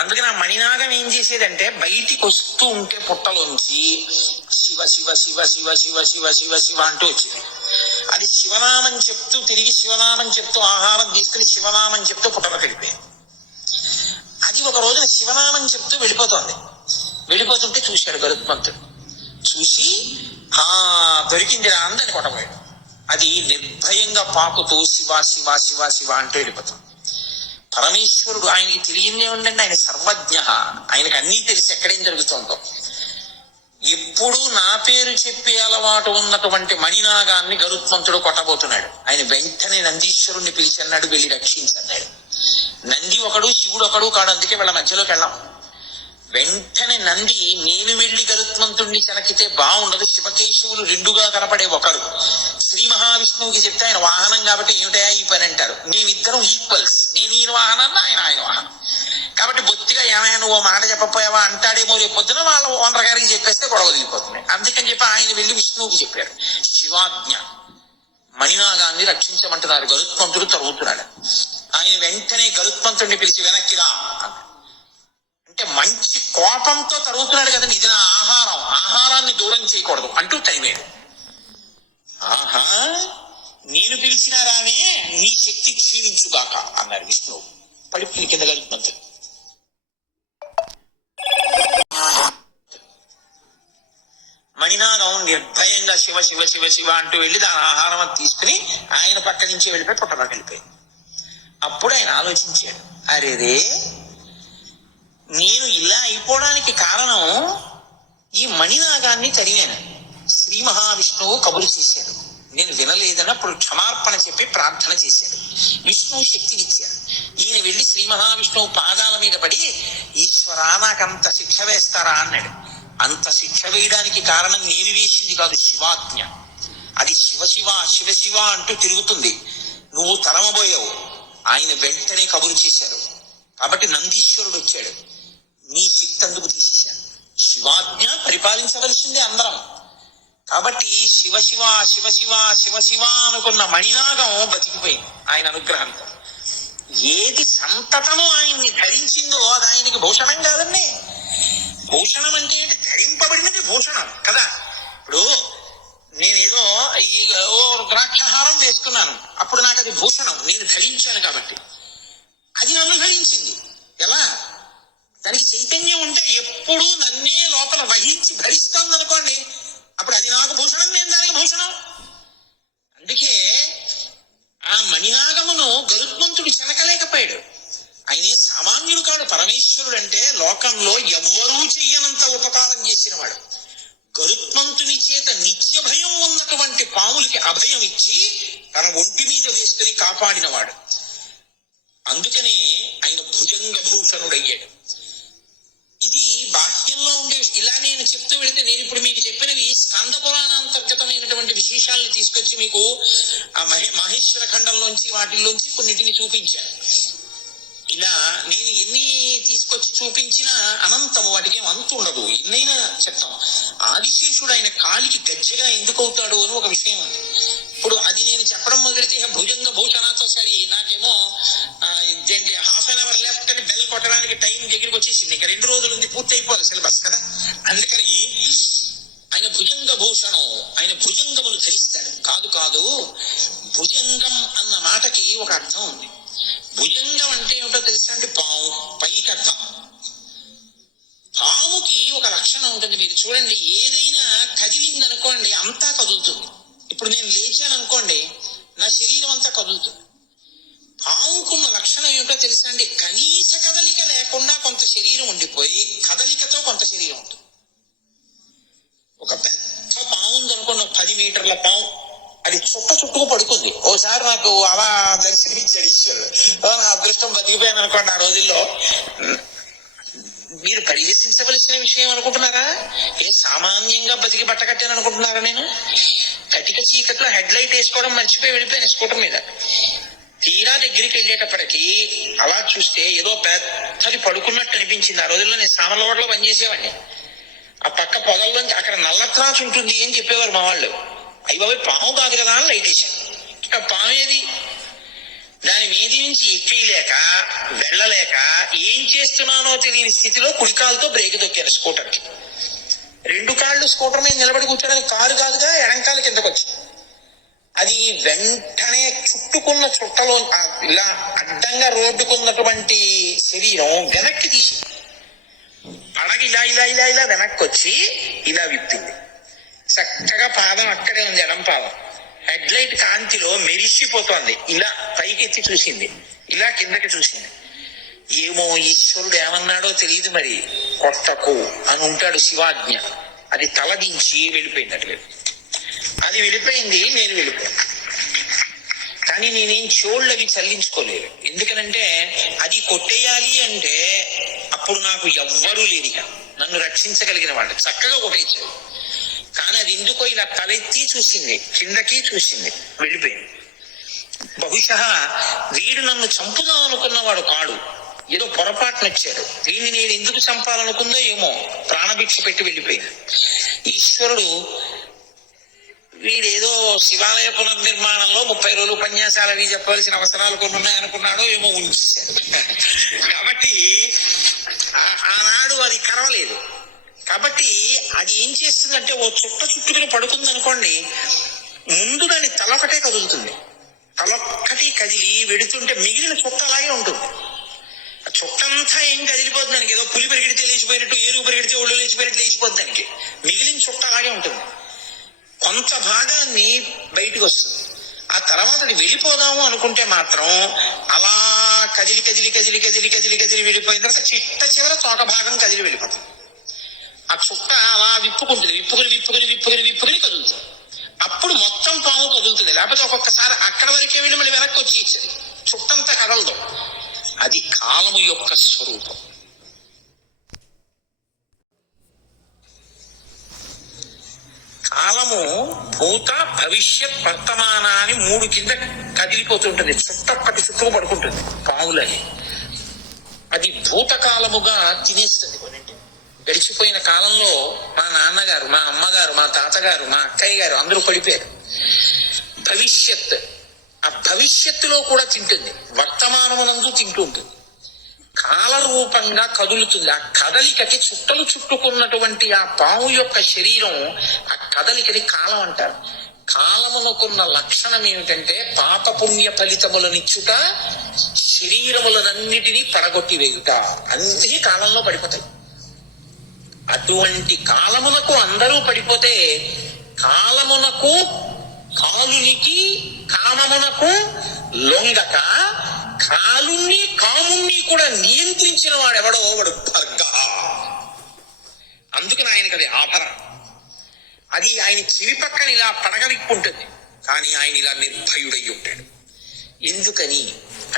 అందుకని ఆ మణినాగం ఏం చేసేదంటే బయటికి వస్తూ ఉంటే పుట్టలోంచి శివ శివ శివ శివ శివ శివ శివ శివ అంటూ వచ్చింది. అది శివనామం చెప్తూ తిరిగి శివనామం చెప్తూ ఆహారం తీసుకుని శివనామం చెప్తూ పుట్టలోకి వెళ్ళిపోయింది. అది ఒక రోజున శివనామం చెప్తూ వెళ్ళిపోతోంది. వెళ్ళిపోతుంటే చూశాడు గరుత్మంతుడు. చూసి దొరికిందిరా అందని కొట్టబోయాడు. అది నిర్భయంగా పాకుతూ శివ శివ శివ శివ అంటూ వెళ్ళిపోతాం. పరమేశ్వరుడు ఆయనకి తెలియదే ఉండండి, ఆయన సర్వజ్ఞ, ఆయనకు అన్నీ తెలిసి ఎక్కడేం జరుగుతుందో. ఎప్పుడూ నా పేరు చెప్పే అలవాటు ఉన్నటువంటి మణినాగాన్ని గరుత్మంతుడు కొట్టబోతున్నాడు. ఆయన వెంటనే నందీశ్వరుణ్ణి పిలిచి అన్నాడు, వెళ్ళి రక్షించన్నాడు. నంది ఒకడు శివుడు ఒకడు కాడు, అందుకే వీళ్ళ మధ్యలోకి వెళ్ళాం. వెంటనే నంది నేను వెళ్లి గరుత్మంతుణ్ణి చెనకితే బాగుండదు, శివకేశవులు రెండుగా కనపడే ఒకరు. శ్రీ మహావిష్ణువుకి చెప్తే ఆయన వాహనం కాబట్టి ఏమిటయా ఈ పని అంటారు. మేమిద్దరం ఈక్వల్స్, నేను ఈయన వాహనాన్ని ఆయన వాహనం కాబట్టి బొత్తిగా ఏమైనా నువ్వు మాట చెప్పపోయావా అంటాడేమో రేపు పొద్దున వాళ్ళ ఓనర్ గారికి చెప్పేస్తే గొడవ దిగిపోతున్నాయి. అందుకని చెప్పి ఆయన వెళ్ళి విష్ణువుకి చెప్పాడు. శివాజ్ఞ, మణినాగాన్ని రక్షించమంటున్నారు. గరుత్మంతుడు తరుగుతున్నాడు. ఆయన వెంటనే గరుత్మంతుడిని పిలిచి వెనక్కిరా అంటే మంచి కోపంతో తరుగుతున్నాడు కదండి. ఇది నా ఆహారం, ఆహారాన్ని దూరం చేయకూడదు అంటూ తరివేడు. ఆహా, నేను పిలిచినా రామే, నీ శక్తి క్షీణించుగాక అన్నాడు విష్ణువు. పడిపోయి కింద గరుత్మంతుడు. మణినాగం నిర్భయంగా శివ శివ శివ శివ అంటూ వెళ్ళి దాని ఆహారం తీసుకుని ఆయన పక్క నుంచి వెళ్ళిపోయి పుట్టలోకి వెళ్ళిపోయింది. అప్పుడు ఆయన ఆలోచించాడు, అరేరే నేను ఇలా అయిపోవడానికి కారణం ఈ మణినాగాన్ని తరివాను. శ్రీ మహావిష్ణువు కబురు చేశాడు, నేను వినలేదన్నప్పుడు క్షమార్పణ చెప్పి ప్రార్థన చేశాడు. విష్ణువు శక్తినిచ్చాడు. ఈయన వెళ్ళి శ్రీ మహావిష్ణువు పాదాల మీద పడి, ఈశ్వరా నాకంత శిక్ష వేస్తారా అన్నాడు. అంత శిక్ష వేయడానికి కారణం నేను వేసింది కాదు, శివాజ్ఞ. అది శివ శివ శివ శివ అంటూ తిరుగుతుంది, నువ్వు తరమబోయావు. ఆయన వెంటనే కబురు చేశారు కాబట్టి నందీశ్వరుడు వచ్చాడు. నీ శక్తి అందుకు తీసేశాను. శివాజ్ఞ పరిపాలించవలసిందే అందరం. కాబట్టి శివ శివ శివ శివ శివ శివ అనుకున్న మణినాగం బతికిపోయింది ఆయన అనుగ్రహంతో. ఏది సంతతము ఆయన్ని ధరించిందో అది ఆయనకి భూషణం కాదండి. భూషణం అంటే ఏంటి? ధరింపబడినది భూషణం కదా. ఇప్పుడు నేనేదో ఈ ద్రాక్షహారం వేసుకున్నాను, అప్పుడు నాకు అది భూషణం, నేను ధరించాను కాబట్టి. అది నన్ను ధరించింది. ఎలా? దానికి చైతన్యం ఉంటే ఎప్పుడూ నన్నే లోపల వహించి భరిస్తోంది అనుకోండి, అప్పుడు అది నాకు భూషణం, నేను దానికి భూషణం. అందుకే ఆ మణినాగమును గరుత్మంతుడు చెనకలేకపోయాడు. ఆయనే సామాన్యుడు కాడు. పరమేశ్వరుడు అంటే లోకంలో ఎవ్వరూ చెయ్యనంత ఉపకారం చేసిన వాడు. గరుత్మంతుని చేత నిత్య భయం ఉన్నటువంటి పాములకి అభయం ఇచ్చి తన ఒంటి మీద వేసుకుని కాపాడినవాడు. అందుకని ఆయన భుజంగ భూషణుడయ్యాడు. ఇది బాహ్యంలో ఉండే. ఇలా నేను చెప్తూ వెళితే నేను ఇప్పుడు మీకు చెప్పినవి స్కంద పురాణాంతర్గతమైనటువంటి విశేషాలను తీసుకొచ్చి మీకు ఆ మహేశ్వర ఖండంలోంచి వాటిల్లోంచి కొన్నిటిని చూపించాను. ఇలా నేను ఎన్ని తీసుకొచ్చి చూపించినా అనంతము, వాటికి ఏం అంతు ఉండదు. ఎన్నైనా చెప్తాం. ఆదిశేషుడు ఆయన కాలికి గజ్జగా ఎందుకు అవుతాడు అని ఒక విషయం ఉంది. ఇప్పుడు అది నేను చెప్పడం మొదలెడితే భుజంగ భూషణాతో సరి నాకేమో హాఫ్ అన్ అవర్ లెఫ్ట్ అని బెల్ కొట్టడానికి టైం దగ్గరికి వచ్చేసింది. ఇంకా 2 రోజులు ఉంది, పూర్తి అయిపోవాలి సిలబస్ కదా. అందుకని ఆయన భుజంగ భూషణం, ఆయన భుజంగములు ధరిస్తాడు. కాదు కాదు, భుజంగం అన్న మాటకి ఒక అర్థం ఉంది. భుజంగం అంటే ఏమిటో తెలుసా అండి? పాము, పైకి అర్థం. పాముకి ఒక లక్షణం ఉంటుంది. మీరు చూడండి, ఏదైనా కదిలింది అనుకోండి అంతా కదులుతుంది. ఇప్పుడు నేను లేచాను అనుకోండి, నా శరీరం అంతా కదులుతుంది. పాముకున్న లక్షణం ఏమిటో తెలుసా అండి? కనీస కదలిక లేకుండా కొంత శరీరం ఉండిపోయి కదలికతో కొంత శరీరం ఉంటుంది. ఒక పెద్ద పాము ఉందనుకోండి, 10 మీటర్ల పాము, అది చుట్టుకు పడుకుంది. ఓసారి నాకు అలా దర్శనమిచ్చాడు ఈశ్వరుడు. నా అదృష్టం బతికిపోయాను అనుకోండి. ఆ రోజుల్లో మీరు పరిహసించవలసిన విషయం అనుకుంటున్నారా? సామాన్యంగా బతికి బట్ట కట్టాను అనుకుంటున్నారా? నేను కటిక చీకట్లో హెడ్ లైట్ వేసుకోవడం మర్చిపోయి వెళ్ళిపోయాను స్కూటర్ మీద. తీరా దగ్గరికి వెళ్ళేటప్పటికి అలా చూస్తే ఏదో పెద్దది పడుకున్నట్టు అనిపించింది. ఆ రోజుల్లో నేను సామర్లవాడలో పనిచేసేవాడిని. ఆ పక్క పొదల్లోంచి అక్కడ నల్లత్రాసు ఉంటుంది అని చెప్పేవారు మా వాళ్ళు. అయ్యి బాబు పాము కాదు కదా అని లైట్ వేసాను. పాము ఏది? దాని మీది నుంచి ఎక్కేయలేక వెళ్ళలేక ఏం చేస్తున్నానో తెలియని స్థితిలో కుడికాలతో బ్రేక్ దొక్కాను స్కూటర్కి. 2 కాళ్ళు స్కూటర్ మీద నిలబడి కూర్చోడానికి కారు కాదుగా, ఎడంకాల కిందకు వచ్చి అది వెంటనే చుట్టుకున్న చుట్టలో ఇలా అడ్డంగా రోడ్డుకున్నటువంటి శరీరం వెనక్కి తీసి పడగ ఇలా ఇలా ఇలా ఇలా వెనక్కి వచ్చి ఇలా విప్పింది. చక్కగా పాదం అక్కడే ఉంది, ఎడం పాదం హెడ్ లైట్ కాంతిలో మెరిసిపోతోంది. ఇలా పైకి ఎత్తి చూసింది, ఇలా కిందకి చూసింది. ఏమో ఈశ్వరుడు ఏమన్నాడో తెలియదు, మరి కొట్టకు అని ఉంటాడు శివాజ్ఞ. అది తలదించి వెళ్ళిపోయింది అట్లేదు. అది వెళ్ళిపోయింది, నేను వెళ్ళిపోయాను. కానీ నేనేం చోళ్ళు అవి చల్లించుకోలేదు. ఎందుకనంటే అది కొట్టేయాలి అంటే అప్పుడు నాకు ఎవ్వరూ లేరుగా నన్ను రక్షించగలిగిన వాళ్ళు. చక్కగా కొట్టేయచ్చు. కానీ అది ఎందుకో ఇలా తలెత్తి చూసింది, కిందకి చూసింది, వెళ్ళిపోయింది. బహుశా వీడు నన్ను చంపుదాం అనుకున్నవాడు కాడు, ఏదో పొరపాటున వచ్చాడు. వీడిని నేను ఎందుకు చంపాలనుకుందో ఏమో, ప్రాణభిక్ష పెట్టి వెళ్ళిపోయింది. ఈశ్వరుడు వీడేదో శివాలయ పునర్నిర్మాణంలో 30 రోజులు ఉపన్యాసాలు అవి చెప్పవలసిన అవసరాలు కొన్ని ఉన్నాయనుకున్నాడో ఏమో ఉంచేశాడు. కాబట్టి ఆనాడు అది కరవలేదు. కాబట్టి అది ఏం చేస్తుందంటే ఓ చుట్టుకుని పడుకుంది అనుకోండి, ముందు దాని తలొకటే కదులుతుంది. తలొక్కటి కదిలి వెడుతుంటే మిగిలిన చుట్ట అలాగే ఉంటుంది. చుట్టంతా ఏం కదిలిపోతుంది దానికి. ఏదో పులి పరిగెడితే లేచిపోయినట్టు, ఏరుగు పరిగెడితే ఒళ్ళు లేచిపోయినట్టు లేచిపోద్ది దానికి. మిగిలిన చుట్ట అలాగే ఉంటుంది. కొంత భాగాన్ని బయటకు వస్తుంది. ఆ తర్వాత అది వెళ్ళిపోదాము అనుకుంటే మాత్రం అలా కదిలి కదిలి కదిలి కదిలి కదిలి కదిలి వెళ్ళిపోయిన తర్వాత చిట్ట చివర తోక భాగం కదిలి వెళ్ళిపోతుంది. ఆ చుట్ట అలా విప్పుకుంటుంది, విప్పుకుని విప్పుకుని విప్పుకుని విప్పుకుని కదులుతుంది. అప్పుడు మొత్తం పాము కదులుతుంది. లేకపోతే ఒక్కొక్కసారి అక్కడ వరకే వెళ్ళి మళ్ళీ వెనక్కి వచ్చి ఇచ్చేది. చుట్టంతా కదలదు. అది కాలము యొక్క స్వరూపం. కాలము భూత భవిష్యత్ వర్తమానాన్ని 3 కింద కదిలిపోతుంటుంది. చుట్టొక్కటి చుట్టూ పడుకుంటుంది పాములని. అది భూతకాలముగా తినేస్తుంది. కొన్నింటి గడిచిపోయిన కాలంలో మా నాన్నగారు, మా అమ్మగారు, మా తాతగారు, మా అక్కయ్య గారు అందరూ పడిపోయారు. భవిష్యత్, ఆ భవిష్యత్తులో కూడా తింటుంది, వర్తమానమునందు తింటూ ఉంటుంది. కాలరూపంగా కదులుతుంది. ఆ కదలికకి చుట్టలు చుట్టుకున్నటువంటి ఆ పాము యొక్క శరీరం, ఆ కదలికని కాలం అంటారు. కాలమునకున్న లక్షణం ఏమిటంటే పాప పుణ్య ఫలితములనిచ్చుట, శరీరములనన్నిటినీ పడగొట్టి వేయుట. అన్ని కాలంలో పడిపోతాయి. అటువంటి కాలమునకు అందరూ పడిపోతే కాలమునకు, కాలునికి, కామమునకు లొంగక కాలుణ్ణి కాముణ్ణి కూడా నియంత్రించిన వాడెవడో వాడు భర్గ. అందుకని ఆయనకి అది ఆభరణం. అది ఆయన చెవి పక్కన ఇలా పడగలిక్కుంటుంది, కానీ ఆయన ఇలా నిర్భయుడై ఉంటాడు. ఎందుకని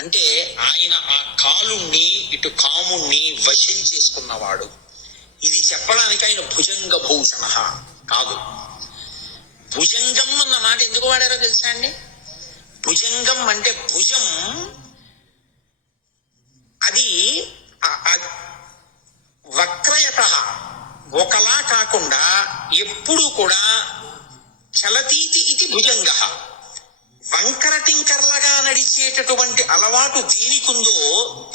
అంటే ఆయన ఆ కాలుణ్ణి ఇటు కాముణ్ణి వశం చేసుకున్నవాడు. ఇది చెప్పడానికి ఆయన భుజంగ భూషణ కాదు. భుజంగం అన్న మాట ఎందుకు వాడారో తెలుసా అండి? భుజంగం అంటే భుజం, అది వక్రయత, ఒకలా కాకుండా ఎప్పుడు కూడా చలతీతి ఇది భుజంగ. వంకర టింకర్లగా నడిచేటటువంటి అలవాటు దేనికుందో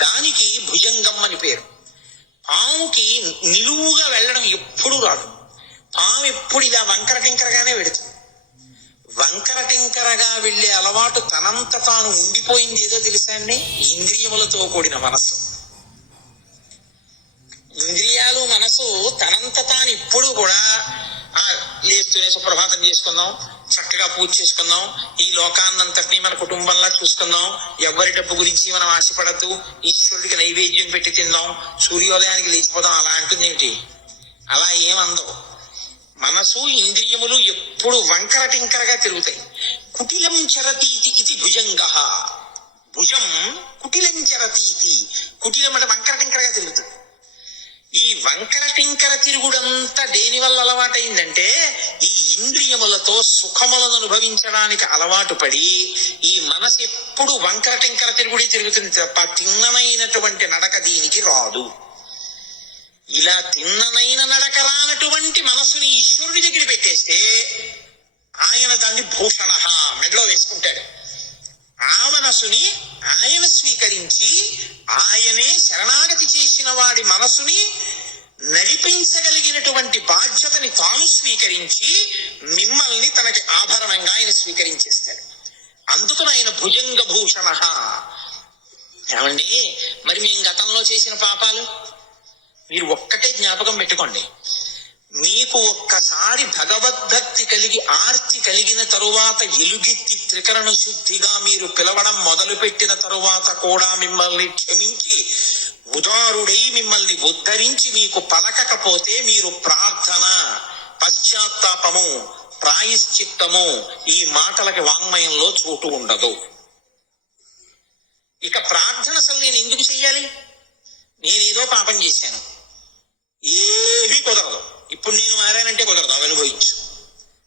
దానికి భుజంగం అని పేరు. పాముకి నిలువుగా వెళ్ళడం ఎప్పుడు రాదు. పాము ఎప్పుడు ఇలా వంకర టింకరగానే వెడుతుంది. వంకర టింకరగా వెళ్లే అలవాటు తనంత తాను ఉండిపోయింది ఏదో తెలుసా అండి? ఇంద్రియములతో కూడిన మనస్సు. ఇంద్రియాలు, మనసు తనంత తాను ఇప్పుడు కూడా లేస్తూనే సుప్రభాతం చేసుకుందాం, చక్కగా పూజ చేసుకుందాం, ఈ లోకాన్నంతటినీ మన కుటుంబంలా చూసుకుందాం, ఎవరి డబ్బు గురించి మనం ఆశపడద్దు, ఈశ్వరుడికి నైవేద్యం పెట్టి తిందాం, సూర్యోదయానికి లేచిపోదాం అలా అంటుంది ఏమిటి? అలా ఏమందవు. మనసు, ఇంద్రియములు ఎప్పుడు వంకర టింకరగా తిరుగుతాయి. కుటిలం చరతీతి ఇది భుజంగ. భుజం కుటిలం చరతీతి. కుటిలం అంటే వంకర టింకరగా తిరుగుతుంది. ఈ వంకర టింకర తిరుగుడంతా దేని వల్ల అలవాటైందంటే ఈ ఇంద్రియములతో సుఖములను అనుభవించడానికి అలవాటు పడి ఈ మనసు ఎప్పుడు వంకర టింకర తిరుగుడే తిరుగుతుంది తప్ప తిన్ననైనటువంటి నడక దీనికి రాదు. ఇలా తిన్ననైన నడక రానటువంటి మనసుని ఈశ్వరుడి దగ్గర పెట్టేస్తే ఆయన దాన్ని భూషణ మెడలో వేసుకుంటాడు. ఆ మనసుని ఆయన స్వీకరించి ఆయనే శరణాగతి చేసిన వాడి మనసుని నడిపించగలిగినటువంటి బాధ్యతని తాను స్వీకరించి మిమ్మల్ని తనకి ఆభరణంగా ఆయన స్వీకరించేస్తాడు. అందుకని ఆయన భుజంగ భూషణ. ఏమండి, మరి మేము గతంలో చేసిన పాపాలు మీరు ఒక్కటే జ్ఞాపకం పెట్టుకోండి. మీకు ఒక్కసారి భగవద్భక్తి కలిగి ఆర్తి కలిగిన తరువాత ఎలుగెత్తి త్రికరణ శుద్ధిగా మీరు పిలవడం మొదలుపెట్టిన తరువాత కూడా మిమ్మల్ని క్షమించి ఉదారుడై మిమ్మల్ని ఉద్ధరించి మీకు పలకకపోతే మీరు ప్రార్థన, పశ్చాత్తాపము, ప్రాయశ్చిత్తము ఈ మాటలకి వాంగ్మయంలో చోటు ఉండదు. ఇక ప్రార్థన అసలు నేను ఎందుకు చెయ్యాలి? నేనేదో పాపం చేశాను, ఏమీ కుదరదు, ఇప్పుడు నేను మారానంటే కుదరదు, అవి అనుభవించు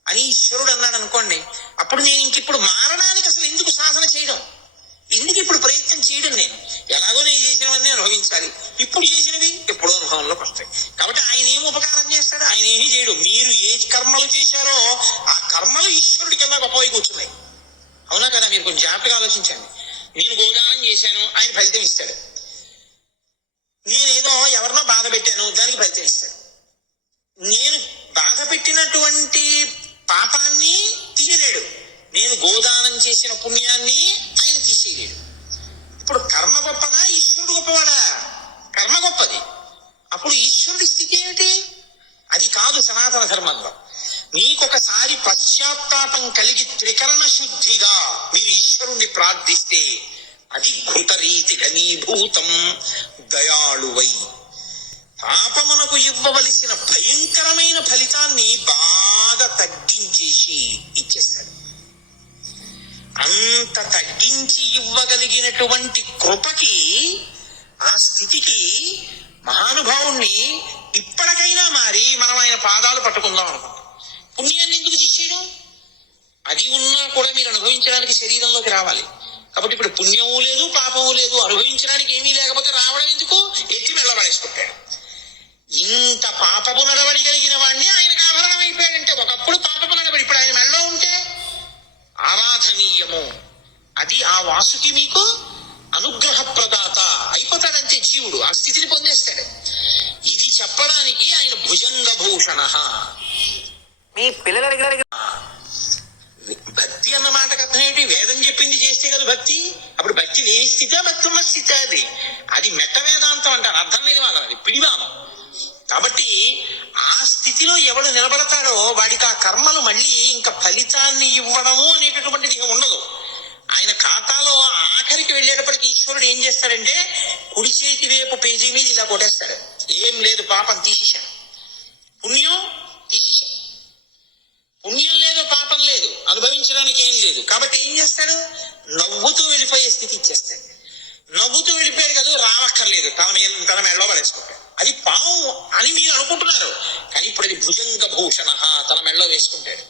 అని ఈశ్వరుడు అన్నాడు అనుకోండి. అప్పుడు నేను ఇంకిప్పుడు మారడానికి అసలు ఎందుకు సాధన చేయడం, ఎందుకు ఇప్పుడు ప్రయత్నం చేయడం? నేను ఎలాగో నేను చేసినవన్నీ అనుభవించాలి, ఇప్పుడు చేసినవి ఎప్పుడో అనుభవంలోకి వస్తాయి. కాబట్టి ఆయన ఏం ఉపకారం చేస్తాడు? ఆయన ఏమీ చేయడు. మీరు ఏ కర్మలు చేశారో ఆ కర్మలు ఈశ్వరుడి కింద గొప్పవి కూర్చున్నాయి. అవునా కదా? మీరు కొంచెం జాగ్రత్తగా ఆలోచించండి. నేను గోదానం చేశాను, ఆయన ఫలితం ఇస్తాడు. నేనేదో ఎవరినో బాధ పెట్టాను, దానికి ఫలితం ఇస్తాడు. నేను బాధ పెట్టినటువంటి పాపాన్ని తీయలేడు, నేను గోదానం చేసిన పుణ్యాన్ని ఆయన తీసేయలేడు. ఇప్పుడు కర్మ గొప్పదా, ఈశ్వరుడు గొప్పవాడా? కర్మ గొప్పది. అప్పుడు ఈశ్వరుడి స్థితి ఏమిటి? అది కాదు సనాతన ధర్మంలో. మీకొకసారి పశ్చాత్తాపం కలిగి త్రికరణ శుద్ధిగా మీరు ఈశ్వరుణ్ణి ప్రార్థిస్తే అది ఘృతరీతి ఘనీభూతం దయాళువై పాపమునకు ఇవ్వవలసిన భయంకరమైన ఫలితాన్ని బాగా తగ్గించేసి ఇచ్చేస్తాడు. అంత తగ్గించి ఇవ్వగలిగినటువంటి కృపకి, ఆ స్థితికి మహానుభావుణ్ణి ఇప్పటికైనా మారి మనం ఆయన పాదాలు పట్టుకుందాం అనుకుంటాం. పుణ్యాన్ని ఎందుకు తీసేయడం? అది ఉన్నా కూడా మీరు అనుభవించడానికి శరీరంలోకి రావాలి. కాబట్టి ఇప్పుడు పుణ్యము లేదు, పాపము లేదు, అనుభవించడానికి ఏమీ లేకపోతే రావడం ఎందుకు? ఎత్తి మెల్లబడేసుకుంటాడు. ఇంత పాపపు నడవడి కలిగిన వాడిని ఆయనకు ఆభరణం అయిపోయాడంటే, ఒకప్పుడు పాపపు నడవడి, ఇప్పుడు ఆయన మెళ్ళలో ఉంటే ఆరాధనీయము. అది ఆ వాసుకి మీకు అనుగ్రహ ప్రదాత అయిపోతాడంతే జీవుడు, ఆ స్థితిని పొందేస్తాడు. ఇది చెప్పడానికి ఆయన భుజంగ భూషణ. మీ పిల్లలు అడిగిన భక్తి అన్న మాటకు అర్థం ఏంటి? వేదం చెప్పింది చేస్తే కదా భక్తి. అప్పుడు భక్తి లేని స్థితి, భక్తి ఉన్న స్థితి. అది మెట్ట వేదాంతం అంటారు, అర్థం లేని వాదం, అది పిడివాదం. కాబట్టి ఆ స్థితిలో ఎవడు నిలబడతాడో వాడికి ఆ కర్మలు మళ్ళీ ఇంకా ఫలితాన్ని ఇవ్వడము అనేటటువంటిది ఉండదు. ఆయన ఖాతాలో ఆఖరికి వెళ్ళేటప్పటికి ఈశ్వరుడు ఏం చేస్తాడంటే కుడి చేతి వైపు పేజీ మీద ఇలా కొట్టేస్తాడు. ఏం లేదు, పాపం తీసేశాను, పుణ్యం తీసేశాను. పుణ్యం లేదు, పాపం లేదు, అనుభవించడానికి ఏం లేదు. కాబట్టి ఏం చేస్తాడు? నవ్వుతూ వెళ్ళిపోయే స్థితి ఇచ్చేస్తాడు. నవ్వుతూ వెళ్ళిపోయాడు కదా, రావక్కర్లేదు, తన మెళ్ళలో పడేసుకుంటాడు. అది పాము అని మీరు అనుకుంటున్నారు, కానీ ఇప్పుడు అది భుజంగ భూషణ, తన మెళ్ళలో వేసుకుంటాడు.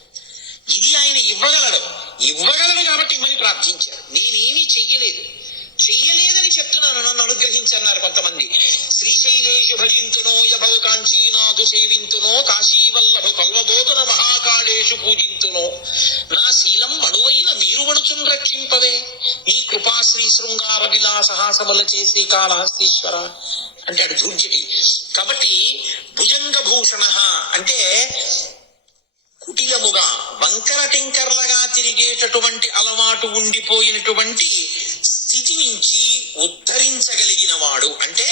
ఇది ఆయన ఇవ్వగలడు కాబట్టి మరి ప్రార్థించారు. నేనేమీ చెయ్యలేదని చెప్తున్నాను, నన్ను అనుగ్రహించన్నారు కొంతమంది. శ్రీశైలేషు భజింతునో యభవ కాంచీనాథు సేవింతునో కాశీవల్లభ పల్వబోధన మహాకాళేషు పూజింతునో నా శీలం మణువైన మీరు వణుచును రక్షింపవే నీ కృపాశ్రీ శృంగార విలాసహాసముల చేసి కాళహస్తీశ్వర అంటాడు ధూర్జటి. కాబట్టి భుజంగ భూషణ అంటే కుటిలముగా వంకర టింకర్లగా తిరిగేటటువంటి అలవాటు ఉండిపోయినటువంటి స్థితి నుంచి ఉద్ధరించగలిగిన వాడు. అంటే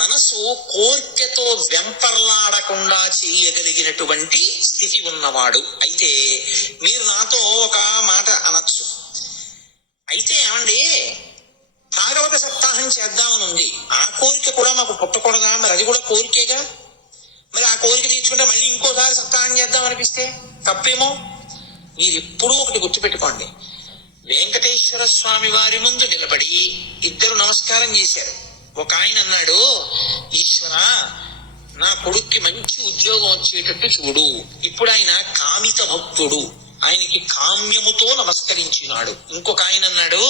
మనసు కోర్కెతో వెంపర్లాడకుండా చేయగలిగినటువంటి స్థితి ఉన్నవాడు. అయితే మీరు నాతో ఒక మాట అనొచ్చు, అయితే ఏమండి భాగవత సప్తాహం చేద్దామని ఉంది, ఆ కోరిక కూడా మాకు పుట్టకూడదా? మరి అది కూడా కోరికేగా. మరి ఆ కోరిక తీర్చుకుంటే మళ్ళీ ఇంకోసారి సప్తాహం చేద్దాం అనిపిస్తే తప్పేమో. మీరు ఎప్పుడూ ఒకటి గుర్తుపెట్టుకోండి, వెంకటేశ్వర స్వామి వారి ముందు నిలబడి ఇద్దరు నమస్కారం చేశారు. ఒక ఆయన అన్నాడు, ఈశ్వర నా కొడుక్కి మంచి ఉద్యోగం వచ్చేటట్టు చూడు. ఇప్పుడు ఆయన కామిత భక్తుడు, ఆయనకి కామ్యముతో నమస్కరించినాడు. ఇంకొక ఆయన అన్నాడు,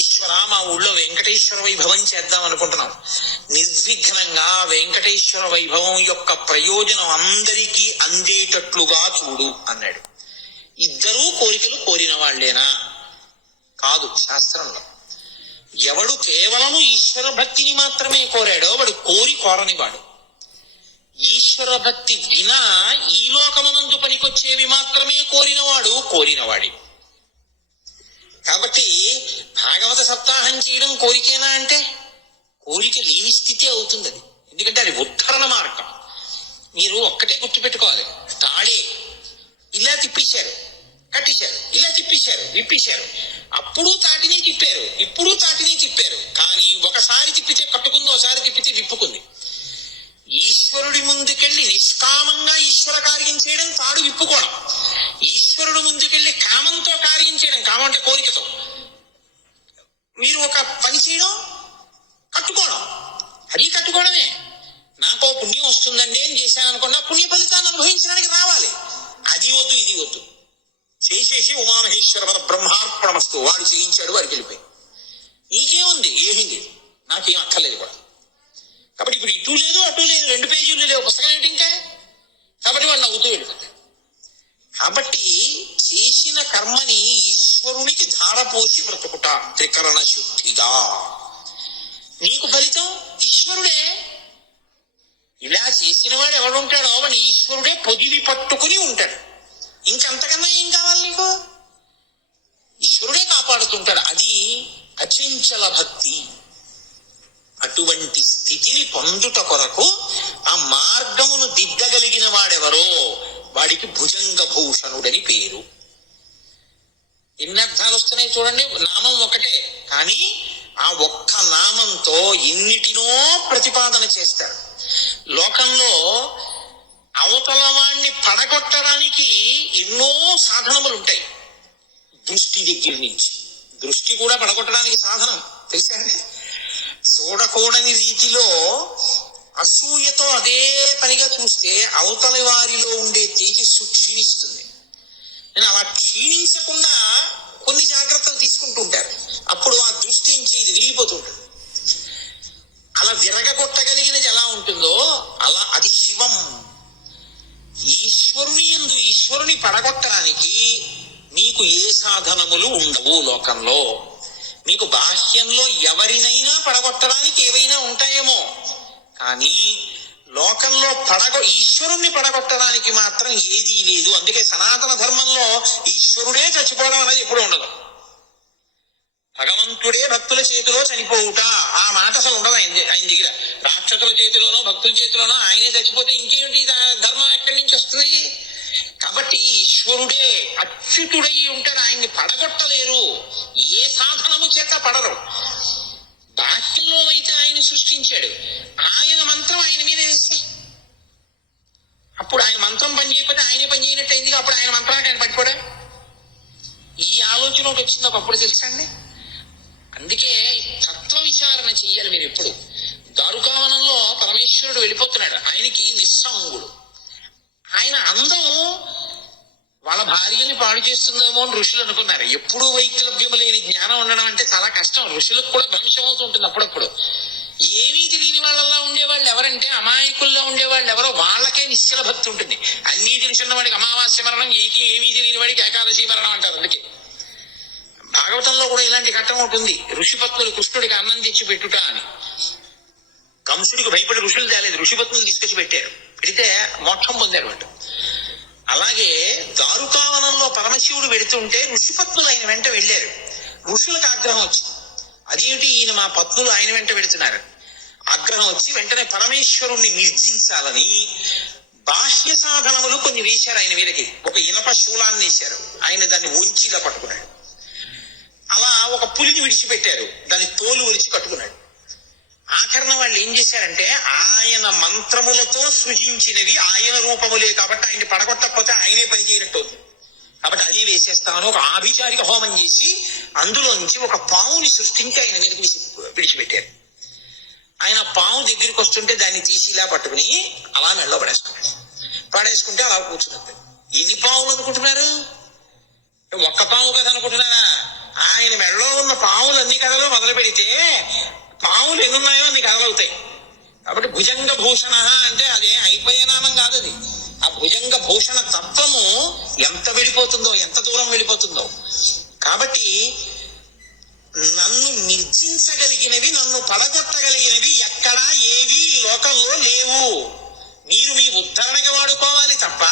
ఈశ్వర మా ఊళ్ళో వెంకటేశ్వర వైభవం చేద్దాం అనుకుంటున్నాం, నిర్విఘ్నంగా వెంకటేశ్వర వైభవం యొక్క ప్రయోజనం అందరికీ అందేటట్లుగా చూడు అన్నాడు. ఇద్దరూ కోరికలు కోరిన వాళ్లేనా? కాదు శాస్త్రంలో. ఎవడు కేవలము ఈశ్వర భక్తిని మాత్రమే కోరాడో వాడు కోరనివాడు. ఈశ్వర భక్తి వినా ఈ లోకమునందు పనికొచ్చేవి మాత్రమే కోరినవాడి. కాబట్టి భాగవత సప్తాహం చేయడం కోరికేనా అంటే కోరిక లేని స్థితి అవుతుంది అది. ఎందుకంటే అది ఉద్ధరణ మార్గం. మీరు ఒక్కటే గుర్తుపెట్టుకోవాలి, తాడే ఇలా తిప్పేశారు, కట్టేశారు, ఇలా తిప్పేశారు, విప్పేశారు, అప్పుడు తాటిని తిప్పారు, ఇప్పుడు తాటిని తిప్పారు. కానీ ఒకసారి తిప్పితే కట్టుకుంది, ఒకసారి తిప్పితే విప్పుకుంది. ఈశ్వరుడి ముందుకెళ్ళి నిష్కామంగా ఈశ్వర కార్యం చేయడం తాడు విప్పుకోవడం, ఈశ్వరుడు ముందుకెళ్ళి కామంతో కార్యం చేయడం, కామం అంటే కోరికతో మీరు ఒక పని చేయడం కట్టుకోవడం, అది కట్టుకోవడమే. నాకో పుణ్యం వస్తుందండి అని చేశాను అనుకున్నా పుణ్య ఫలితాన్ని అనుభవించడానికి రావాలి. అది వద్దు ఇది వద్దు, చేసేసి ఉమామహేశ్వర పద బ్రహ్మార్పణమస్తు, వాడు చేయించాడు, వాడికి వెళ్ళిపోయి నీకేముంది, ఏమీ లేదు, నాకేం అక్కర్లేదు కూడా. కాబట్టి ఇప్పుడు ఇటు లేదు అటు లేదు, 2 పేజీలు లేవు, పుస్తకం ఏంటి ఇంకా. కాబట్టి వాడు నవ్వుతూ వెళ్ళిపోతాడు. కాబట్టి చేసిన కర్మని ఈశ్వరునికి ధారపోసి బ్రతుకుట త్రికరణ శుద్ధిగా. నీకు ఫలితం ఈశ్వరుడే. ఇలా చేసిన వాడు ఎవడుంటాడో వాడు ఈశ్వరుడే పొదివి పట్టుకుని ఉంటాడు. ఇంకంతకన్నా ఏం కావాలి నీకు? ఈశ్వరుడే కాపాడుతుంటాడు. అది అచంచల భక్తి. అటువంటి స్థితిని పొందుట కొరకు ఆ మార్గమును దిద్దగలిగిన వాడెవరో వాడికి భుజంగ భూషణుడని పేరు. ఎన్ని అర్థాలు వస్తున్నాయి చూడండి. నామం ఒకటే, కానీ ఆ ఒక్క నామంతో ఎన్నిటినో ప్రతిపాదన చేస్తాడు. లోకంలో అవతల వాణ్ణి పడగొట్టడానికి ఎన్నో సాధనములు ఉంటాయి. దృష్టి దగ్గర నుంచి, దృష్టి కూడా పడగొట్టడానికి సాధనం తెలుసా? చూడకూడని రీతిలో అసూయతో అదే పనిగా చూస్తే అవతలి వారిలో ఉండే తేజస్సు క్షీణిస్తుంది. నేను అలా క్షీణించకుండా కొన్ని జాగ్రత్తలు తీసుకుంటూ ఉంటారు. అప్పుడు ఆ దృష్టి నుంచి ఇది విరిగిపోతుంటుంది. అలా విరగగొట్టగలిగినది ఎలా ఉంటుందో అలా అది శివం. ఈశ్వరుని పడగొట్టడానికి నీకు ఏ సాధనములు ఉండవు లోకంలో. నీకు బాహ్యంలో ఎవరినైనా పడగొట్టడానికి ఏవైనా ఉంటాయేమో, కానీ లోకంలో ఈశ్వరుణ్ణి పడగొట్టడానికి మాత్రం ఏదీ లేదు. అందుకే సనాతన ధర్మంలో ఈశ్వరుడే చచ్చిపోవడం అనేది ఎప్పుడు ఉండదు. భగవంతుడే భక్తుల చేతిలో చనిపోవుట ఆ మాట అసలు ఉండదు ఆయన దగ్గర. రాక్షసుల చేతిలోనో భక్తుల చేతిలోనో ఆయనే చచ్చిపోతే ఇంకేమిటి ధర్మం ఎక్కడి నుంచి వస్తుంది? కాబట్టి ఈశ్వరుడే అచ్యుతుడై ఉంటాడు. ఆయన్ని పడగొట్టలేరు, ఏ సాధనము చేత పడరు. బాహ్యంలో అయితే ఆయన సృష్టించాడు, ఆయన మంత్రం ఆయన మీద వేస్తే అప్పుడు ఆయన మంత్రం పని చేయకపోతే ఆయనే పని చేయనట్టు అయింది. అప్పుడు ఆయన మంత్రానికి ఆయన పడిపోడా? ఈ ఆలోచన ఒకటి వచ్చింది ఒకప్పుడు, తెలుసా అండి. అందుకే తత్వ విచారణ చెయ్యాలి మీరు ఎప్పుడు. దారుకావనంలో పరమేశ్వరుడు వెళ్ళిపోతున్నాడు, ఆయనకి నిస్సంగుడు. ఆయన అందం వాళ్ళ భార్యని పాడు చేస్తుందేమో అని ఋషులు అనుకున్నారు. ఎప్పుడూ వైక్లభ్యము లేని జ్ఞానం ఉండడం అంటే చాలా కష్టం. ఋషులకు కూడా భ్రంశం అవుతుంటుంది అప్పుడప్పుడు. ఏమీ తెలియని వాళ్ళలా ఉండేవాళ్ళు ఎవరంటే అమాయకుల్లో ఉండేవాళ్ళు ఎవరో వాళ్ళకే నిశ్చల భక్తి ఉంటుంది. అన్నీ తెలిసిన వాడికి అమావాస్య మరణం, ఏమీ తెలియని వాడికి ఏకాదశి మరణం అంటారు. అందుకే భాగవతంలో కూడా ఇలాంటి ఘట్టం ఉంటుంది. ఋషిపత్నులు కృష్ణుడికి అన్నం తెచ్చి పెట్టుట అని. కంసుడికి భయపడి ఋషులు తేలేదు, ఋషిపత్నులు తీసుకొచ్చి పెట్టారు. పెడితే మోక్షం పొందారు వాళ్ళు. అలాగే దారుకావనంలో పరమశివుడు వెళుతుంటే ఋషిపత్నులు ఆయన వెంట వెళ్ళారు. ఋషులకు ఆగ్రహం వచ్చింది, అదేమిటి ఈయన మా పత్నులు ఆయన వెంట వెళుతున్నారు. ఆగ్రహం వచ్చి వెంటనే పరమేశ్వరుణ్ణి నిర్జించాలని బాహ్య సాధనములు కొన్ని వేశారు ఆయన మీదకి. ఒక ఇనప శూలాన్ని వేశారు, ఆయన దాన్ని వంచిలా పట్టుకున్నాడు. అలా ఒక పులిని విడిచిపెట్టారు, దాని తోలు ఒలిచి కట్టుకున్నాడు. ఆఖరణ వాళ్ళు ఏం చేశారంటే ఆయన మంత్రములతో సృజించినవి ఆయన రూపములే కాబట్టి ఆయన్ని పడగొట్టకపోతే ఆయనే పని చేయనట్టు. కాబట్టి అది వేసేస్తామని ఒక ఆభిచారిక హోమం చేసి అందులోంచి ఒక పావుని సృష్టించి ఆయన మీదకి విడిచిపెట్టారు. ఆయన పాము దగ్గరికి వస్తుంటే దాన్ని తీసి ఇలా పట్టుకుని అలా మెళ్ళో పడేసుకుంటే అలా కూర్చున్నారు. ఎన్ని పావులు అనుకుంటున్నారు? ఒక్క పాము కథ అనుకుంటున్నారా? ఆయన మెళ్ళలో ఉన్న పాములు అన్ని కథలు మొదలు పెడితే పాములు ఎన్నున్నాయో అన్ని కథలవుతాయి. కాబట్టి భుజంగ భూషణ అంటే అదే అయిపోయే నామం కాదు అది. ఆ భుజంగ భూషణ తత్వము ఎంత వెళ్ళిపోతుందో, ఎంత దూరం వెళ్ళిపోతుందో. కాబట్టి నన్ను నిర్జించగలిగినవి, నన్ను పడగొట్టగలిగినవి ఎక్కడా ఏవి ఈ లోకంలో లేవు. మీరు మీ ఉద్ధరణకి వాడుకోవాలి తప్ప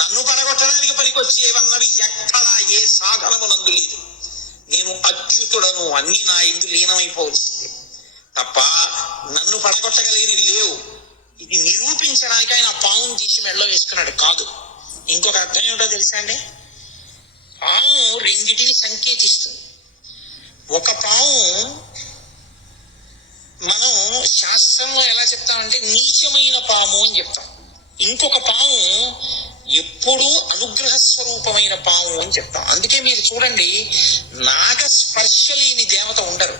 నన్ను పడగొట్టడానికి పనికొచ్చేవన్నవి ఎక్కడా ఏ సాధనమునందు లేదు. నేను అచ్యుతుడను, అన్ని నా ఇందు లీనమైపోవలసిందే తప్ప నన్ను పడగొట్టగలిగినవి లేవు. ఇది నిరూపించడానికి ఆయన పావును తీసి మెడలో వేసుకున్నాడు కాదు. ఇంకొక అర్థం ఏమిటో తెలుసా అండి? పాము రెండిటిని సంకేతిస్తుంది. ఒక పాము మనం శాస్త్రంలో ఎలా చెప్తామంటే నీచమైన పాము అని చెప్తాం. ఇంకొక పాము ఎప్పుడూ అనుగ్రహ స్వరూపమైన పాము అని చెప్తాం. అందుకే మీరు చూడండి, నాగస్పర్శ లేని దేవత ఉండరు.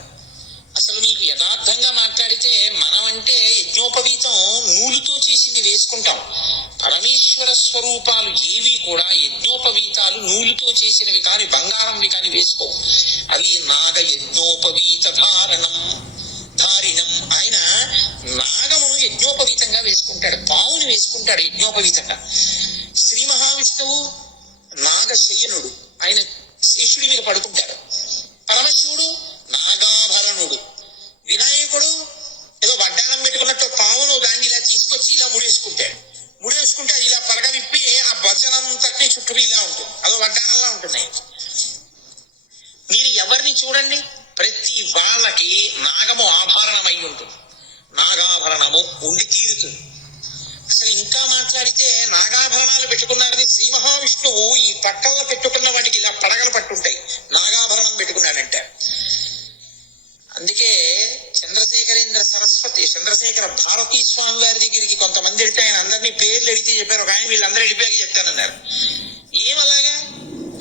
అసలు మీకు యథార్థంగా మాట్లాడితే మనం అంటే యజ్ఞోపవీతం నూలుతో చేసింది వేసుకుంటాం. పరమేశ్వర స్వరూపాలు ఏవి కూడా యజ్ఞోపవీతాలు నూలుతో చేసినవి కాని బంగారంవి కాని వేసుకో. అవి నాగ యజ్ఞోపవీత ధారిణం. ఆయన నాగమును యజ్ఞోపవీతంగా వేసుకుంటాడు, పావుని వేసుకుంటాడు యజ్ఞోపవీతంగా. శ్రీ మహావిష్ణువు నాగశయనుడు, ఆయన శేషుడి మీద పడుకుంటాడు. పరమశివుడు నాగాభరణుడు. వినాయకుడు ఏదో వడ్డానం పెట్టుకున్నట్టు పావును దాన్ని ఇలా తీసుకొచ్చి ఇలా ముడేసుకుంటాడు. ముడేసుకుంటే అది ఇలా పడగ విప్పి ఆ భజనంతటినీ చుట్టూ ఇలా ఉంటుంది, అదో వడ్డానంలా ఉంటున్నాయి. మీరు ఎవరిని చూడండి, ప్రతి వాళ్ళకి నాగము ఆభరణమై ఉంటుంది, నాగాభరణము ఉండి తీరుతుంది. అసలు ఇంకా మాట్లాడితే నాగాభరణాలు పెట్టుకున్నారని శ్రీ మహావిష్ణువు ఈ పక్కల్లో పెట్టుకున్న వాటికి ఇలా పడగలు పట్టుంటాయి, నాగాభరణం పెట్టుకున్నాడంటే. అందుకే చంద్రశేఖర భారతీ స్వామి వారి దగ్గరికి కొంతమంది వెళ్తే ఆయన అందరినీ పేర్లు అడిగితే చెప్పారు. ఒక ఆయన వీళ్ళందరూ వెళ్ళిపోయాక చెప్తానన్నారు. ఏమలాగా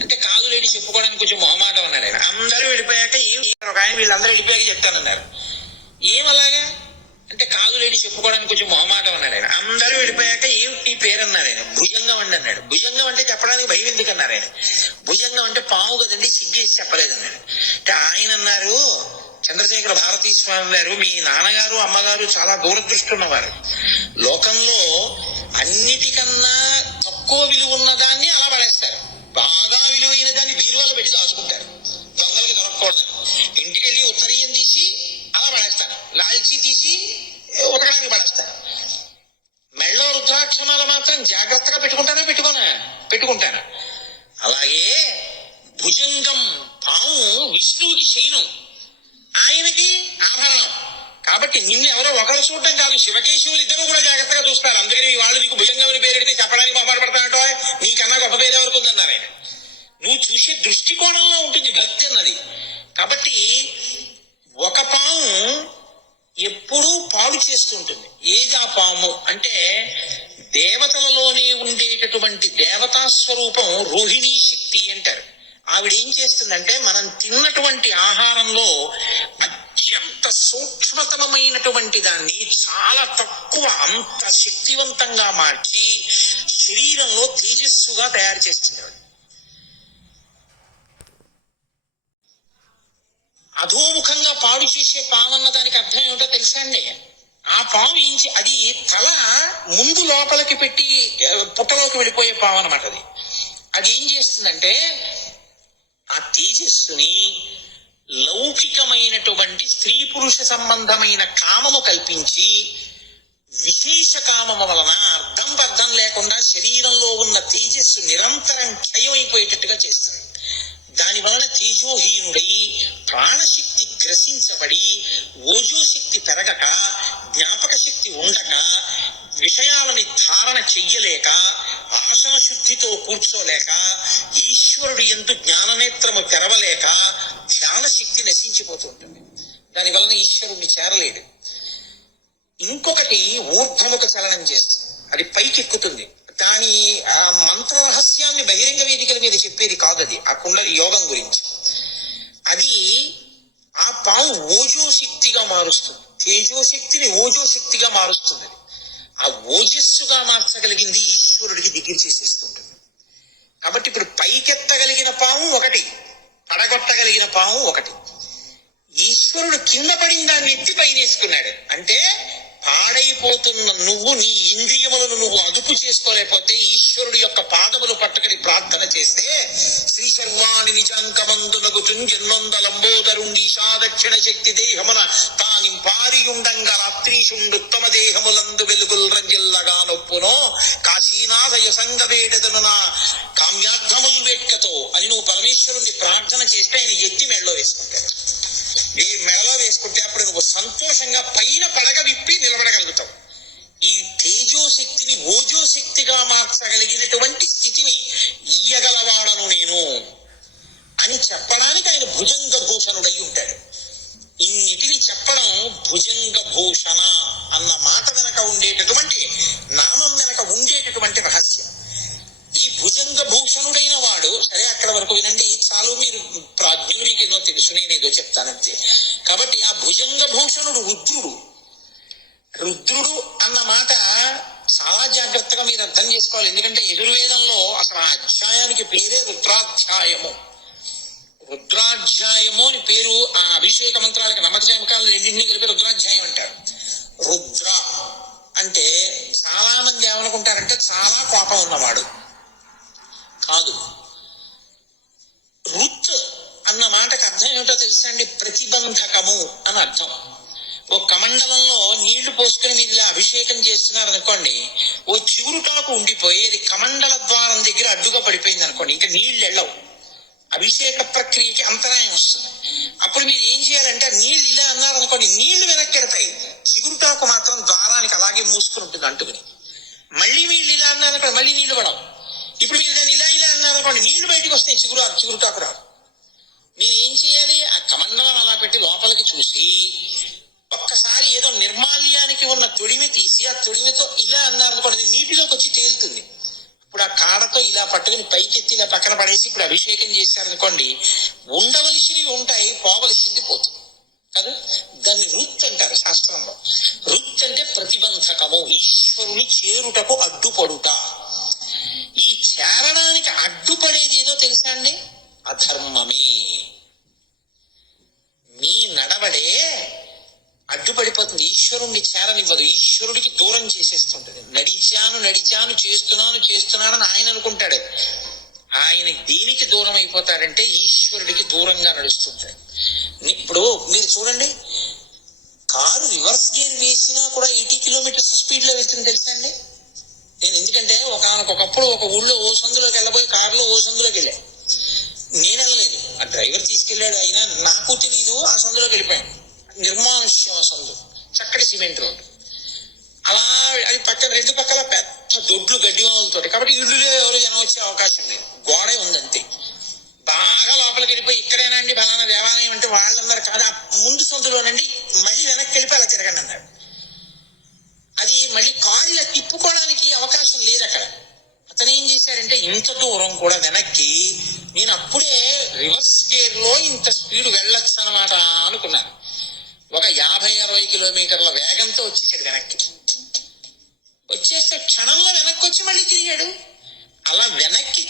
అంటే కాదు లేడి చెప్పుకోవడానికి కొంచెం మొహమాటం అన్నాడు ఆయన. అందరూ వెళ్ళిపోయాక ఒక ఆయన వీళ్ళందరూ వెళ్ళిపోయాక చెప్తానన్నారు. ఏమలాగా అంటే కాదు లేడి చెప్పుకోవడానికి కొంచెం మొహమాటం అన్నాడు ఆయన. అందరూ వెళ్ళిపోయాక ఏమిటి పేరు అన్నారు ఆయన. భుజంగం అండి అన్నాడు. భుజంగం అంటే చెప్పడానికి భయం ఎందుకు అన్నారు ఆయన. భుజంగం అంటే పాము కదండి, సిగ్గేసి చెప్పలేదన్నాడు. అంటే ఆయన అన్నారు, చంద్రశేఖర భారతీ స్వామి వారు, మీ నాన్నగారు అమ్మగారు చాలా దూరదృష్టి ఉన్నవారు. లోకంలో అన్నిటికన్నా తక్కువ విలువ ఉన్న దాన్ని అలా పడేస్తారు, బాగా విలువైన దాన్ని బీరువాలో పెట్టి దాచుకుంటారు దొంగలకి దొరకకూడదని. ఇంటికి వెళ్ళి ఉత్తరీయం తీసి అలా పడేస్తాను, లాల్చీ తీసి ఉతకడానికి పడేస్తాను. మెళ్ళో రుద్రాక్షమాల మాత్రం జాగ్రత్తగా పెట్టుకుంటాను. అలాగే భుజంగం పాము విష్ణువుకి శయనం, ఆయనకి ఆభరణం. కాబట్టి నిన్ను ఎవరో ఒకరు చూడటం కాదు, శివకేశవులు ఇద్దరు కూడా జాగ్రత్తగా చూస్తారు. అందుకని వాళ్ళు నీకు భుజంగం అని పేరెడితే చెప్పడానికి మొహమాటపడతానటో, నీకన్నా గొప్ప పేరు ఎవరికి ఉందన్నారు ఆయన. నువ్వు చూసే దృష్టికోణంలో ఉంటుంది భక్తి అన్నది. కాబట్టి ఒక పాము ఎప్పుడూ పాలు చేస్తుంటుంది. ఏది ఆ పాము అంటే దేవతలలోనే ఉండేటటువంటి దేవతా స్వరూపం రోహిణీ శక్తి అంటారు. ఆవిడ ఏం చేస్తుందంటే మనం తిన్నటువంటి ఆహారంలో అత్యంత సూక్ష్మతమైనటువంటి దాన్ని చాలా తక్కువ, అంత శక్తివంతంగా మార్చి శరీరంలో తేజస్సుగా తయారు చేస్తుంది. అధోముఖంగా పాడు చేసే పాము అన్న దానికి అర్థం ఏమిటో తెలుసా అండి? ఆ పాము అది తల ముందు లోపలికి పెట్టి పుట్టలోకి వెళ్ళిపోయే పాము అనమాట. అది ఏం చేస్తుందంటే ఆ తేజస్సుని లౌకికమైనటువంటి స్త్రీ పురుష సంబంధమైన కామము కల్పించి విశేష కామము వలన అర్థం లేకుండా శరీరంలో ఉన్న తేజస్సు నిరంతరం క్షయమైపోయేటట్టుగా చేస్తుంది. దాని వలన తేజోహీనుడై ప్రాణశక్తి గ్రసించబడి ఓజోశక్తి పెరగక, జ్ఞాపక శక్తి ఉండక, విషయాలని ధారణ చెయ్యలేక, ఆసన శుద్ధితో కూర్చోలేక, ఈశ్వరుడు యందు జ్ఞాననేత్రము తెరవలేక ధ్యాన శక్తి నశించిపోతూ ఉంటుంది. దాని వలన ఈశ్వరుడిని చేరలేడు. ఇంకొకటి ఊర్ధ్వముఖ చలనం చేస్తుంది, అది పైకెక్కుతుంది. దాని ఆ మంత్ర రహస్యాన్ని బహిరంగ వేదికల మీద చెప్పేది కాదు. అది ఆ కుండలి యోగం గురించి. అది ఆ పాము ఓజోశక్తిగా మారుస్తుంది, తేజోశక్తిని ఓజోశక్తిగా మారుస్తుంది. ఆ ఓజస్సుగా మార్చగలిగింది ఈశ్వరుడికి దగ్గర చేసేస్తుంటుంది. కాబట్టి ఇప్పుడు పైకెత్తగలిగిన పాము ఒకటి, పడగొట్టగలిగిన పాము ఒకటి. ఈశ్వరుడు కింద పడిన దాన్ని ఎత్తి పైనేసుకున్నాడు అంటే పాడై దాసుడైపోతున్న నువ్వు నీ ఇంద్రియములను నువ్వు అదుపు చేసుకోలేకపోతే ఈశ్వరుడి యొక్క పాదములు పట్టుకుని ప్రార్థన చేస్తే శ్రీ శర్వాణి నిజాంకమందునకు చుంజన్నందలంబోదరుండీశా దక్షిణ శక్తి దేహమున తాని పారియుండంగా రాత్రీషుండుత్తమ దేహములందు వెలుగుల్ రంజిల్లగా నొప్పునో కాశీనాథయ సంగవేడతను నా కామ్యార్థముల్ వేట్కతో అని నువ్వు పరమేశ్వరుణ్ణి ప్రార్థన చేస్తే ఆయన ఎత్తి మెడలో వేసుకుంటాడు. మెడలో వేసుకుంటే అప్పుడు నువ్వు సంతోషంగా పైన పడగ విప్పి నిలబడగలుగుతావు. ఈ తేజోశక్తిని ఓజోశక్తిగా మార్చగలిగినటువంటి స్థితిని ఇయ్యగలవాడను నేను అని చెప్పడానికి ఆయన భుజంగ భూషణుడై ఉంటాడు. ఇన్నిటిని చెప్పడం భుజంగ భూషణ అన్న మాట వెనక ఉండేటటువంటి నామం వెనక ఉండేటటువంటి రహస్యం. ఈ భుజంగ భూషణుడైన వాడు సరే అక్కడ వరకు వినండి చాలు, మీరు ప్రాజ్ఞులు, మీకు ఎన్నో తెలుసు, నేనేదో చెప్తానంతే. కాబట్టి ఆ భుజంగ భూషణుడు రుద్రుడు అన్న మాట చాలా జాగ్రత్తగా మీరు అర్థం చేసుకోవాలి. ఎందుకంటే యజుర్వేదంలో అసలు ఆ అధ్యాయానికి పేరే రుద్రాధ్యాయము. రుద్రాధ్యాయము అని పేరు. ఆ అభిషేక మంత్రాలకి నమకచమకాలు రెండింటినీ కలిపి రుద్రాధ్యాయం అంటారు. రుద్ర అంటే చాలా మంది ఏమనుకుంటారంటే చాలా కోపం ఉన్నవాడు కాదు. రుత్ అన్న మాటకు అర్థం ఏమిటో తెలుసా అండి? ప్రతిబంధకము అని అర్థం. ఓ కమండలంలో నీళ్లు పోసుకుని మీరు ఇలా అభిషేకం చేస్తున్నారు అనుకోండి, ఓ చిగురుటాకు ఉండిపోయి అది కమండల ద్వారం దగ్గర అడ్డుగా పడిపోయింది అనుకోండి, ఇంకా నీళ్లు వెళ్ళవు, అభిషేక ప్రక్రియకి అంతరాయం వస్తుంది. అప్పుడు మీరు ఏం చేయాలంటే నీళ్లు ఇలా అన్నారు అనుకోండి, నీళ్లు వెనక్కి వెళ్తాయి, చిగురుటాకు మాత్రం ద్వారానికి అలాగే మూసుకుని ఉంటుంది అంటుకుని. మళ్ళీ వీళ్ళు ఇలా అన్నారు అనుకోండి, మళ్ళీ నీళ్లు పడవు. ఇప్పుడు మీరు దాన్ని ఇలా అన్నారు అనుకోండి, నీళ్లు బయటకు వస్తాయి, చిగురుటాకు రాదు. మీరు ఏం చేయాలి? ఆ కమండలం అలా పెట్టి లోపలికి చూసి ఒక్కసారి ఏదో నిర్మాల్యానికి ఉన్న తొడిమి తీసి ఆ తొడిమితో ఇలా అన్నారు అనుకోండి, అది నీటిలోకి వచ్చి తేలుతుంది. ఇప్పుడు ఆ కాడతో ఇలా పట్టుకుని పైకెత్తి ఇలా పక్కన పడేసి ఇప్పుడు అభిషేకం చేశారనుకోండి, ఉండవలసినవి ఉంటాయి, పోవలసింది పోతుంది కదా. దాన్ని రుత్ అంటారు శాస్త్రంలో. రుత్ అంటే ప్రతిబంధకము, ఈశ్వరుని చేరుటకు అడ్డుపడుట. ఈ చేరడానికి అడ్డుపడేది ఏదో తెలుసా అండి? అధర్మమే. మీ నడవడే అడ్డుపడిపోతుంది, ఈశ్వరుణ్ణి చేరనివ్వదు, ఈశ్వరుడికి దూరం చేసేస్తుంటది. నడిచాను చేస్తున్నానని ఆయన అనుకుంటాడు. ఆయన దేనికి దూరం అయిపోతాడంటే ఈశ్వరుడికి దూరంగా నడుస్తుంటాడు. ఇప్పుడు మీరు చూడండి, కారు రివర్స్ గేర్ వేసినా కూడా 80 కిలోమీటర్స్ స్పీడ్ లో వెళ్తుంది తెలుసా అండి? నేను ఎందుకంటే ఒకప్పుడు ఒక ఊళ్ళో ఓ సందులోకి వెళ్ళబోయి కారులో ఓ సందులోకి వెళ్ళా. నేను వెళ్ళలేదు, ఆ డ్రైవర్ తీసుకెళ్ళాడు. అయినా నాకు తెలీదు, ఆ సందులోకి వెళ్ళిపోయాను. నిర్మానుష్యం సందు, చక్కటి సిమెంట్ రోడ్డు, అలా అది పక్కన రెండు పక్కల పెద్ద దొడ్లు గడ్డి వాములతోటి. కాబట్టి ఇళ్ళులో ఎవరు జనం వచ్చే అవకాశం లేదు, గోడే ఉందంతే. బాగా లోపలికి వెళ్ళిపోయి ఇక్కడేనా అండి ఫలానా దేవాలయం అంటే వాళ్ళందరూ కాదు, ఆ ముందు సందులోనండి, మళ్ళీ వెనక్కి వెళ్ళిపోయి అలా తిరగండి అన్నాడు. అది మళ్ళీ కారు ఇలా తిప్పుకోవడానికి అవకాశం లేదు అక్కడ. అతను ఏం చేశాడంటే ఇంత దూరం కూడా వెనక్కి, నేను అప్పుడే రివర్స్ గేర్ లో ఇంత స్పీడ్ వెళ్ళొచ్చు అనమాట అనుకున్నాను. ఒక 50-60 కిలోమీటర్ల వేగంతో వచ్చేసాడు వెనక్కి. వచ్చేస్తే క్షణంలో వెనక్కి వచ్చి మళ్ళీ తిరిగాడు. అలా వెనక్కి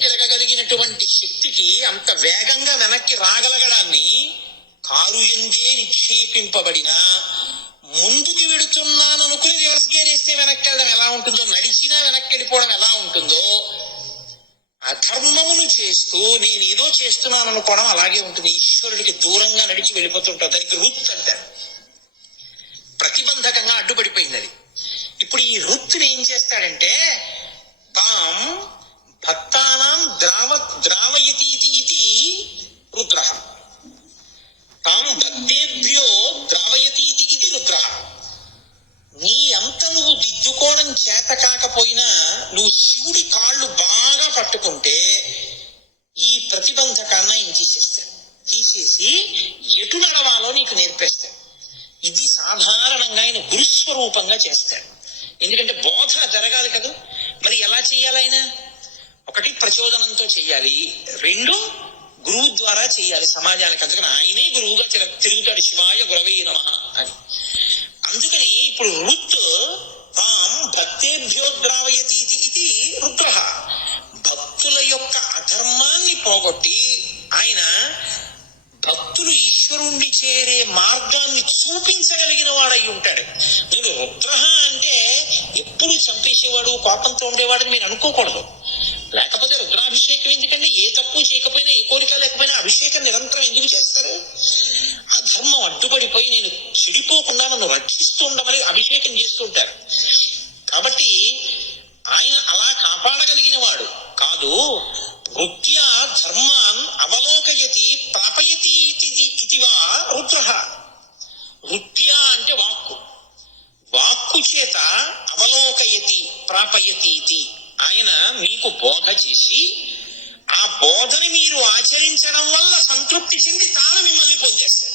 తిరగగలిగినటువంటి శక్తికి, అంత వేగంగా వెనక్కి రాగలగడాన్ని కారు ఎందే నిక్షేపింపబడిన, ముందుకు వెడుతున్నాను అనుకుని రివర్స్ గేర్ వేస్తే వెనక్కి వెళ్ళడం ఎలా ఉంటుందో, నడిచినా వెనక్కి వెళ్ళిపోవడం ఎలా ఉంటుందో, అధర్మమును చేస్తూ నేను ఏదో చేస్తున్నాను అనుకోవడం అలాగే ఉంటుంది. ఈశ్వరుడికి దూరంగా నడిచి వెళ్ళిపోతుంటారు. దానికి రుత్ అంటారు. ప్రతిబంధకంగా అడ్డుపడిపోయింది అది. ఇప్పుడు ఈ రుత్ని ఏం చేస్తాడంటే, తాం భక్తానాం ద్రావయతీతి ఇది రుద్ర, తాం భక్తేభ్యో ద్రావయతీతి ఇది రుద్ర. నీ అంత నువ్వు దిద్దుకోవడం చేత కాకపోయినా నువ్వు శివుడి కాళ్ళు బాగా పట్టుకుంటే ఈ ప్రతిబంధకాన్ని ఆయన తీసేసి ఎటు నడవాలో నీకు నేర్పేస్తాడు. ఇది సాధారణంగా ఆయన గురుస్వరూపంగా చేస్తాడు. ఎందుకంటే బోధ జరగాలి కదా, మరి ఎలా చెయ్యాలి ఆయన? ఒకటి ప్రచోదనంతో చెయ్యాలి, రెండు గురువు ద్వారా చెయ్యాలి సమాజానికి. అందుకని ఆయనే గురువుగా తిరుగుతాడు, శివాయ గురవే నమః అని. అందుకని ఇప్పుడు రుత్ తాం భక్తేభ్యో ద్రావయతీతి ఇది రుద్ర, భక్తుల యొక్క అధర్మాన్ని పోగొట్టి ఆయన భక్తులు ఈశ్వరుణ్ణి చేరే మార్గాన్ని చూపించగలిగిన వాడు అయి ఉంటాడు. నేను రుద్ర అంటే ఎప్పుడు చంపేసేవాడు, కోపంతో ఉండేవాడని మీరు అనుకోకూడదు. లేకపోతే రుద్రాభిషేకం ఎందుకంటే ఏ తప్పు చేయకపోయినా, ఏ కోరిక లేకపోయినా అభిషేకం నిరంతరం ఎందుకు చేస్తారు? అధర్మం అడ్డుపడిపోయి నేను చెడిపోకుండా నన్ను రక్షిస్తూ ఉండమని అభిషేకం చేస్తూ ఉంటారు. కాబట్టి ఆయన అలా కాపాడగలిగిన వాడు కాదు. వృత్యా ధర్మాన్ అవలోకయతి ప్రాపయతి ఇతివా రుద్ర. వృత్యా అంటే వాక్కు, వాక్కు చేత అవలోకయతి ప్రాపయతి ఇది. ఆయన మీకు బోధ చేసి ఆ బోధని మీరు ఆచరించడం వల్ల సంతృప్తి చెంది తాను మిమ్మల్ని పొందేస్తాడు,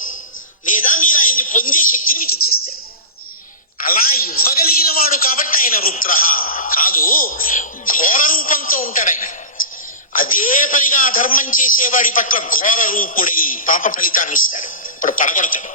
లేదా మీరు ఆయన్ని పొందే శక్తిని మీకు ఇచ్చేస్తాడు. అలా ఇవ్వగలిగిన వాడు కాబట్టి ఆయన రుద్ర కాదు. ఘోర రూపంతో ఉంటాడు ఆయన. అదే పనిగా అధర్మం చేసేవాడి పట్ల ఘోర రూపుడై పాప ఫలితాన్ని ఇస్తాడు. ఇప్పుడు పడగొడతాడు.